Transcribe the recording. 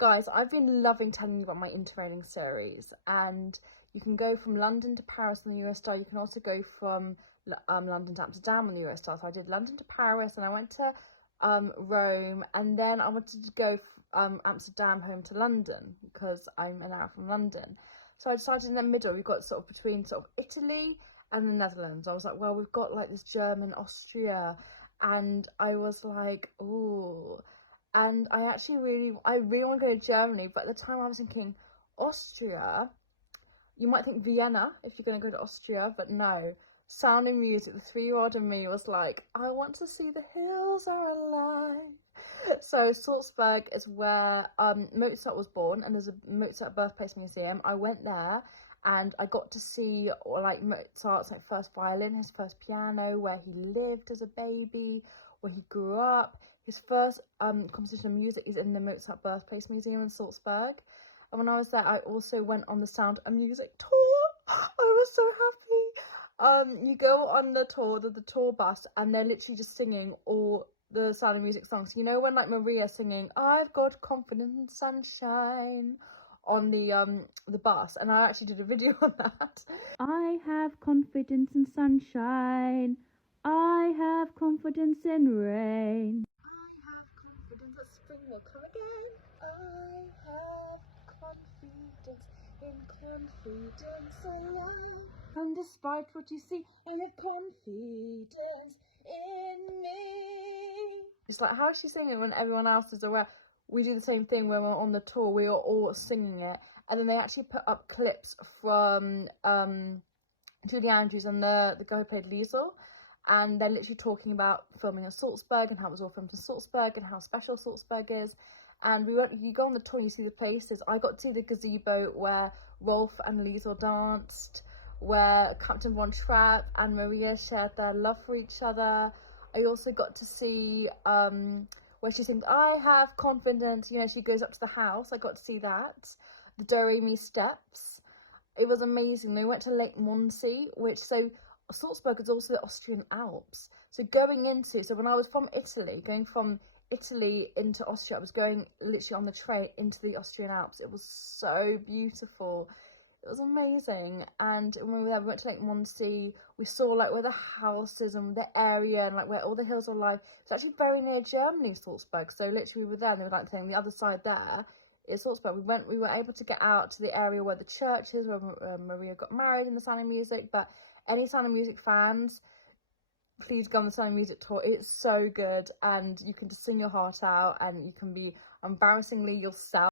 Guys, I've been loving telling you about my Interrailing series, and you can go from London to Paris on the Eurostar. You can also go from London to Amsterdam on the Eurostar. So I did London to Paris, and I went to Rome, and then I wanted to go Amsterdam home to London because I'm an hour from London. So I decided in the middle, we got sort of between sort of Italy and the Netherlands. I was like, well, we've got like this German, Austria, and I was like, oh. And I really want to go to Germany, but at the time I was thinking Austria. You might think Vienna if you're going to go to Austria, but no. Sound and Music, the 3-year-old in me was like, I want to see the hills are alive. So Salzburg is where Mozart was born, and there's a Mozart birthplace museum. I went there and I got to see like Mozart's like first violin, his first piano, where he lived as a baby, where he grew up. His first composition of music is in the Mozart Birthplace Museum in Salzburg. And when I was there, I also went on the Sound and Music tour. I was so happy. You go on the tour bus, and they're literally just singing all the Sound and Music songs. You know when like Maria singing "I've Got Confidence and Sunshine" on the bus, and I actually did a video on that. I have confidence in sunshine. I have confidence in rain. I have confidence that spring will come again. I have confidence in confidence alone. And despite what you see, I have confidence in me. It's like, how is she singing it when everyone else is aware? We do the same thing when we're on the tour. We are all singing it. And then they actually put up clips from Julie Andrews and the guy who played Liesel. And they're literally talking about filming in Salzburg and how it was all filmed in Salzburg and how special Salzburg is. And you go on the tour and you see the places. I got to see the gazebo where Rolf and Liesel danced, where Captain Von Trapp and Maria shared their love for each other. I also got to see where she sings "I have confidence," you know, she goes up to the house. I got to see that. The Do Re Mi steps. It was amazing. They went to Lake Mondsee, Salzburg is also the Austrian Alps. So when I was from Italy, going from Italy into Austria, I was going literally on the train into the Austrian Alps. It was so beautiful. It was amazing. And when we were there, we went to Lake Mondsee. We saw like where the houses and the area and like where all the hills are alive. It's actually very near Germany, Salzburg. So literally we were there, and they were like saying the other side there is Salzburg. We were able to get out to the area where the church is, where Maria got married in the Sound of Music. But any Sound of Music fans, please go on the Sound of Music tour. It's so good, and you can just sing your heart out, and you can be embarrassingly yourself.